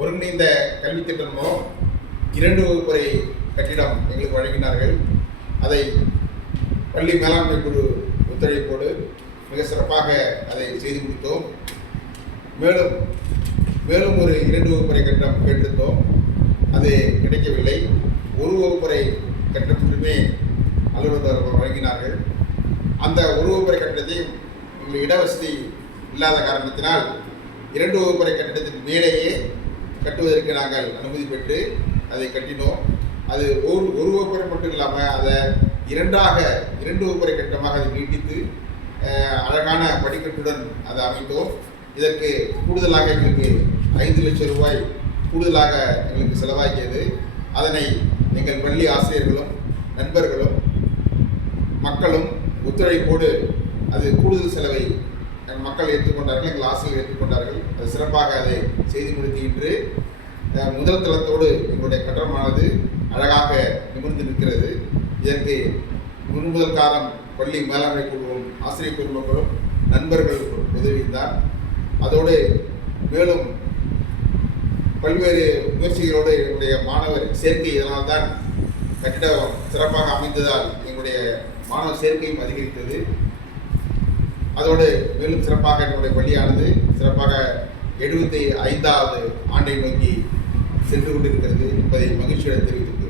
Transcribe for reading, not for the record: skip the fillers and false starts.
ஒருங்கிணைந்த கல்வி திட்டம் மூலம் 2 வகுப்பறை கட்டிடம் எங்களுக்கு வழங்கினார்கள். அதை பள்ளி மேலாண்மை குழு ஒத்துழைப்போடு மிக சிறப்பாக அதை செய்து முடித்தோம். மேலும் ஒரு 2 வகுப்பறை கட்டிடம் கேட்டிருந்தோம். அது கிடைக்கவில்லை. 1 வகுப்பறை கட்டிடம் மட்டுமே அலுவலர் வழங்கினார்கள். அந்த 1 வகுப்பறை கட்டிடத்தையும் எங்களுக்கு இடவசதி இல்லாத காரணத்தினால் 2 வகுப்பறை கட்டிடத்தின் மேலேயே கட்டுவதற்கு நாங்கள் அனுமதி பெற்று அதை கட்டினோம். அது ஒரு வகுப்பறை மட்டும் இல்லாமல் அதை 2 வகுப்பறை கட்டிடமாக அதை நீட்டித்து அழகான படிக்கட்டுடன் அதை அமைத்தோம். இதற்கு கூடுதலாக எங்களுக்கு 5 லட்சம் ரூபாய் கூடுதலாக எங்களுக்கு செலவாகியது. அதனை எங்கள் பள்ளி ஆசிரியர்களும் நண்பர்களும் மக்களும் ஒத்துழைப்போடு அது கூடுதல் செலவை மக்கள் ஏற்றுக்கொண்டார்கள், எங்கள் ஆசிரியர்கள் ஏற்றுக்கொண்டார்கள். அது சிறப்பாக அதை செய்து முடித்து இன்று முதல் தளத்தோடு எங்களுடைய கட்டடமானது அழகாக நிமிர்ந்து நிற்கிறது. இதற்கு முதல் காலம் பள்ளி மேலாண்மை குழுவும் ஆசிரியர் பெருமக்களும் நண்பர்கள் உதவிதான். அதோடு மேலும் பல்வேறு முயற்சிகளோடு எங்களுடைய மாணவர் சேர்க்கை, இதனால்தான் கட்டிடம் சிறப்பாக அமைந்ததால் எங்களுடைய மாணவர் சேர்க்கையும் அதிகரித்தது. அதோடு மேலும் சிறப்பாக என்னுடைய பள்ளியானது சிறப்பாக 75வது ஆண்டை நோக்கி சென்று கொண்டிருக்கிறது என்பதை மகிழ்ச்சியுடன் தெரிவித்துக்